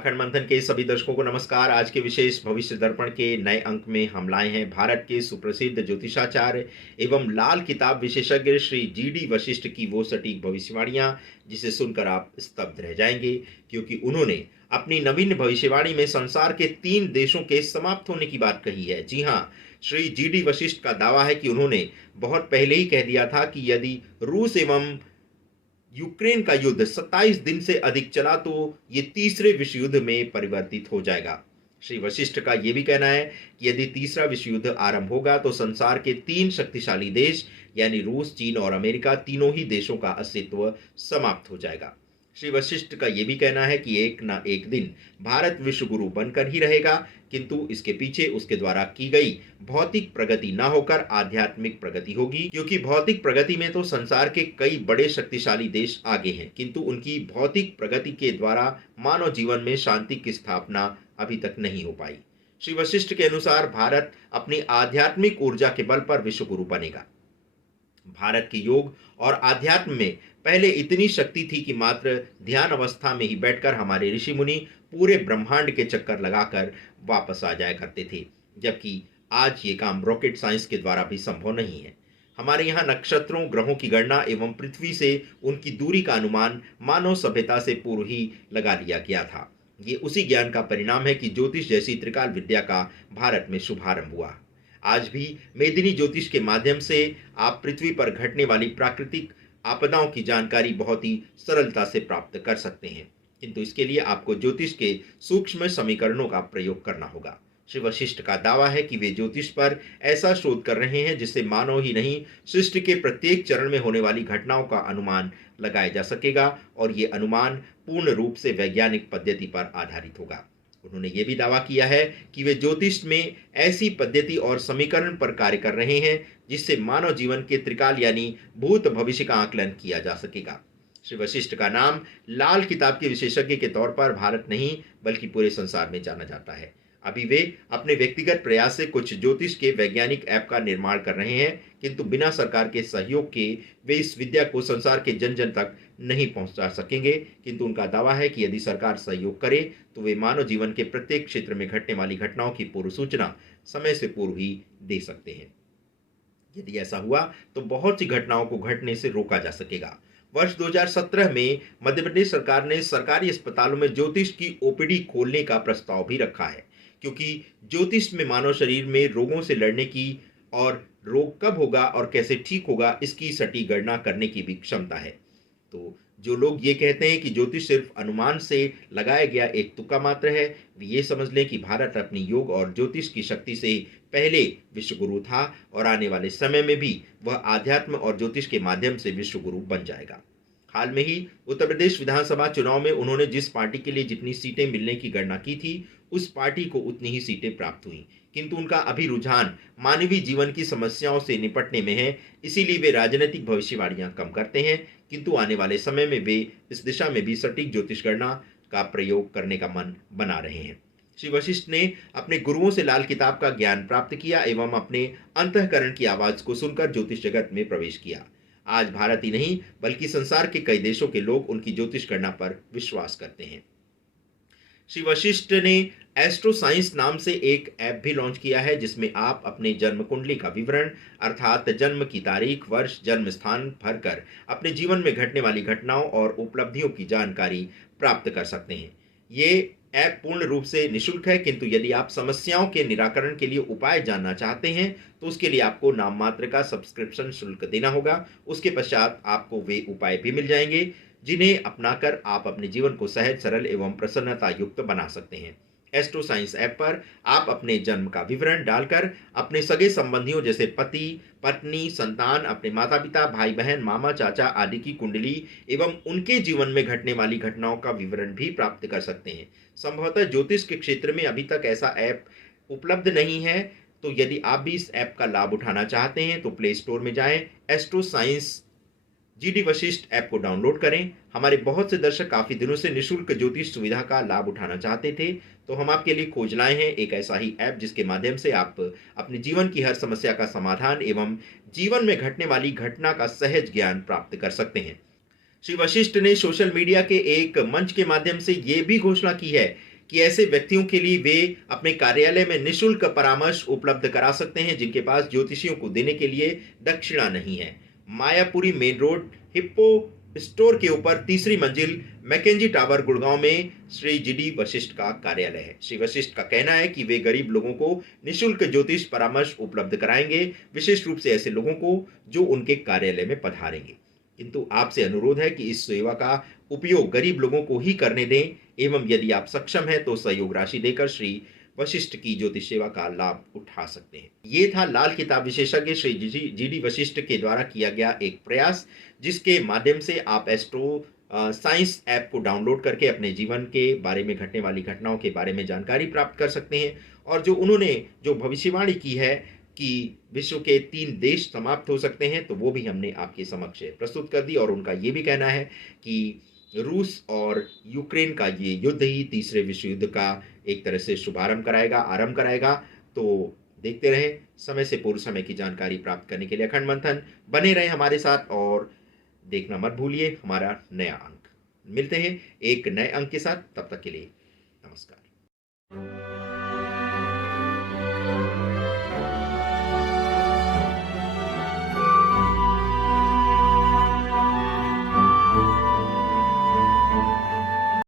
अखंड मंथन के सभी दर्शकों को नमस्कार। आज के विशेष भविष्य दर्पण के नए अंक में हम लाए हैं भारत के सुप्रसिद्ध ज्योतिषाचार्य एवं लाल किताब विशेषज्ञ श्री जीडी वशिष्ठ की वो सटीक भविष्यवाणियां जिसे सुनकर आप स्तब्ध रह जाएंगे, क्योंकि उन्होंने अपनी नवीन भविष्यवाणी में संसार के 3 देशों के समाप्त होने की बात कही है। जी हाँ, श्री जीडी वशिष्ठ का दावा है कि उन्होंने बहुत पहले ही कह दिया था कि यदि रूस एवं यूक्रेन का युद्ध 27 दिन से अधिक चला तो ये तीसरे विश्व युद्ध में परिवर्तित हो जाएगा। श्री वशिष्ठ का यह भी कहना है कि यदि तीसरा विश्व युद्ध आरंभ होगा तो संसार के 3 शक्तिशाली देश यानी रूस, चीन और अमेरिका, तीनों ही देशों का अस्तित्व समाप्त हो जाएगा। श्री वशिष्ठ का यह भी कहना है कि एक ना एक दिन भारत विश्व गुरु बनकर ही रहेगा, किंतु इसके पीछे उसके द्वारा की गई भौतिक प्रगति ना होकर आध्यात्मिक प्रगति होगी, क्योंकि भौतिक प्रगति में तो संसार के कई बड़े शक्तिशाली देश आगे हैं, किंतु उनकी भौतिक प्रगति के द्वारा मानव जीवन में शांति की स्थापना अभी तक नहीं हो पाई। श्री वशिष्ठ के अनुसार भारत अपनी आध्यात्मिक ऊर्जा के बल पर विश्व गुरु बनेगा। भारत के योग और आध्यात्म में पहले इतनी शक्ति थी कि मात्र ध्यान अवस्था में ही बैठकर हमारे ऋषि मुनि पूरे ब्रह्मांड के चक्कर लगाकर वापस आ जाया करते थे, जबकि आज ये काम रॉकेट साइंस के द्वारा भी संभव नहीं है। हमारे यहाँ नक्षत्रों, ग्रहों की गणना एवं पृथ्वी से उनकी दूरी का अनुमान मानव सभ्यता से पूर्व ही लगा लिया गया था। ये उसी ज्ञान का परिणाम है कि ज्योतिष जैसी त्रिकाल विद्या का भारत में शुभारंभ हुआ। आज भी मेदिनी ज्योतिष के माध्यम से आप पृथ्वी पर घटने वाली प्राकृतिक आपदाओं की जानकारी बहुत ही सरलता से प्राप्त कर सकते हैं, किंतु इसके लिए आपको ज्योतिष के सूक्ष्म समीकरणों का प्रयोग करना होगा। श्री वशिष्ठ का दावा है कि वे ज्योतिष पर ऐसा शोध कर रहे हैं जिससे मानव ही नहीं, सृष्टि के प्रत्येक चरण में होने वाली घटनाओं का अनुमान लगाया जा सकेगा, और ये अनुमान पूर्ण रूप से वैज्ञानिक पद्धति पर आधारित होगा। उन्होंने ये भी दावा किया है कि वे ज्योतिष में ऐसी पद्धति और समीकरण पर कार्य कर रहे हैं जिससे मानव जीवन के त्रिकाल यानी भूत भविष्य का आकलन किया जा सकेगा। श्री वशिष्ठ का नाम लाल किताब के विशेषज्ञ के तौर पर भारत नहीं बल्कि पूरे संसार में जाना जाता है। अभी वे अपने व्यक्तिगत प्रयास से कुछ ज्योतिष के वैज्ञानिक ऐप का निर्माण कर रहे हैं, किंतु बिना सरकार के सहयोग के वे इस विद्या को संसार के जन जन तक नहीं पहुंचा सकेंगे। किंतु उनका दावा है कि यदि सरकार सहयोग करे तो वे मानव जीवन के प्रत्येक क्षेत्र में घटने वाली घटनाओं की पूर्व सूचना समय से पूर्व ही दे सकते हैं। यदि ऐसा हुआ तो बहुत सी घटनाओं को घटने से रोका जा सकेगा। वर्ष 2017 में मध्य प्रदेश सरकार ने सरकारी अस्पतालों में ज्योतिष की ओपीडी खोलने का प्रस्ताव भी रखा है, क्योंकि ज्योतिष में मानव शरीर में रोगों से लड़ने की और रोग कब होगा और कैसे ठीक होगा इसकी सटीक गणना करने की भी क्षमता है। तो जो लोग ये कहते हैं कि ज्योतिष सिर्फ अनुमान से लगाया गया एक तुक्का मात्र है, वे ये समझ लें कि भारत अपनी योग और ज्योतिष की शक्ति से पहले विश्व गुरु था और आने वाले समय में भी वह आध्यात्म और ज्योतिष के माध्यम से विश्व गुरु बन जाएगा। हाल में ही उत्तर प्रदेश विधानसभा चुनाव में उन्होंने जिस पार्टी के लिए जितनी सीटें मिलने की गणना की थी, उस पार्टी को उतनी ही सीटें प्राप्त हुई, किंतु उनका अभी रुझान मानवीय जीवन की समस्याओं से निपटने में है। इसीलिए वे राजनीतिक भविष्यवाणियां कम करते हैं, किंतु आने वाले समय में वे इस दिशा में भी सटीक ज्योतिष गणना का प्रयोग करने का मन बना रहे हैं। श्री वशिष्ठ ने अपने गुरुओं से लाल किताब का ज्ञान प्राप्त किया एवं अपने अंतःकरण की आवाज को सुनकर ज्योतिष जगत में प्रवेश किया। आज भारत ही नहीं बल्कि संसार के कई देशों के लोग उनकी ज्योतिष गणना पर विश्वास करते हैं। श्री वशिष्ठ ने एस्ट्रो साइंस नाम से एक ऐप भी लॉन्च किया है, जिसमें आप अपने जन्म कुंडली का विवरण अर्थात जन्म की तारीख, वर्ष, जन्म स्थान भरकर अपने जीवन में घटने वाली घटनाओं और उपलब्धियों की जानकारी प्राप्त कर सकते हैं। ये ऐप पूर्ण रूप से निःशुल्क है, किंतु यदि आप समस्याओं के निराकरण के लिए उपाय जानना चाहते हैं तो उसके लिए आपको नाम मात्र का सब्सक्रिप्शन शुल्क देना होगा। उसके पश्चात आपको वे उपाय भी मिल जाएंगे जिन्हें अपनाकर आप अपने जीवन को सहज, सरल एवं प्रसन्नता युक्त बना सकते हैं। एस्ट्रो साइंस ऐप पर आप अपने जन्म का विवरण डालकर अपने सगे संबंधियों जैसे पति, पत्नी, संतान, अपने माता पिता, भाई बहन, मामा, चाचा आदि की कुंडली एवं उनके जीवन में घटने वाली घटनाओं का विवरण भी प्राप्त कर सकते हैं। संभवतः ज्योतिष के क्षेत्र में अभी तक ऐसा ऐप उपलब्ध नहीं है, तो यदि आप भी इस ऐप का लाभ उठाना चाहते हैं तो प्ले स्टोर में जाएं, astro science GD Vashishtha app को डाउनलोड करें। हमारे बहुत से दर्शक काफी दिनों से निःशुल्क ज्योतिष सुविधा का लाभ उठाना चाहते थे, तो हम आपके लिए खोज लाए हैं एक ऐसा ही ऐप जिसके माध्यम से आप अपने जीवन की हर समस्या का समाधान एवं जीवन में घटने वाली घटना का सहज ज्ञान प्राप्त कर सकते हैं। श्री वशिष्ठ ने सोशल मीडिया के एक मंच के माध्यम से ये भी घोषणा की है कि ऐसे व्यक्तियों के लिए वे अपने कार्यालय में निःशुल्क परामर्श उपलब्ध करा सकते हैं जिनके पास ज्योतिषियों को देने के लिए दक्षिणा नहीं है। Mayapuri main road, hippo store के ऊपर तीसरी मंजिल, मैकेंजी टावर, गुड़गांव में श्री जीडी वशिष्ठ का कार्यालय है। श्री वशिष्ठ का कहना है कि वे गरीब लोगों को निःशुल्क ज्योतिष परामर्श उपलब्ध कराएंगे, विशेष रूप से ऐसे लोगों को जो उनके कार्यालय में पधारेंगे। किंतु आपसे अनुरोध है कि इस सेवा का उपयोग गरीब लोगों को ही करने दें एवं यदि आप सक्षम हैं तो सहयोग राशि देकर श्री वशिष्ठ की ज्योतिष सेवा का लाभ उठा सकते हैं। ये था लाल किताब विशेषज्ञ श्री जीडी वशिष्ठ के द्वारा किया गया एक प्रयास, जिसके माध्यम से आप एस्ट्रो साइंस ऐप को डाउनलोड करके अपने जीवन के बारे में घटने वाली घटनाओं के बारे में जानकारी प्राप्त कर सकते हैं। और जो उन्होंने जो भविष्यवाणी की है कि विश्व के 3 देश समाप्त हो सकते हैं, तो वो भी हमने आपके समक्ष प्रस्तुत कर दी। और उनका ये भी कहना है कि रूस और यूक्रेन का ये युद्ध ही तीसरे विश्व युद्ध का एक तरह से शुभारंभ कराएगा, आरंभ कराएगा। तो देखते रहें। समय से पूर्व समय की जानकारी प्राप्त करने के लिए अखंड मंथन बने रहें हमारे साथ और देखना मत भूलिए हमारा नया अंक। मिलते हैं एक नए अंक के साथ, तब तक के लिए नमस्कार।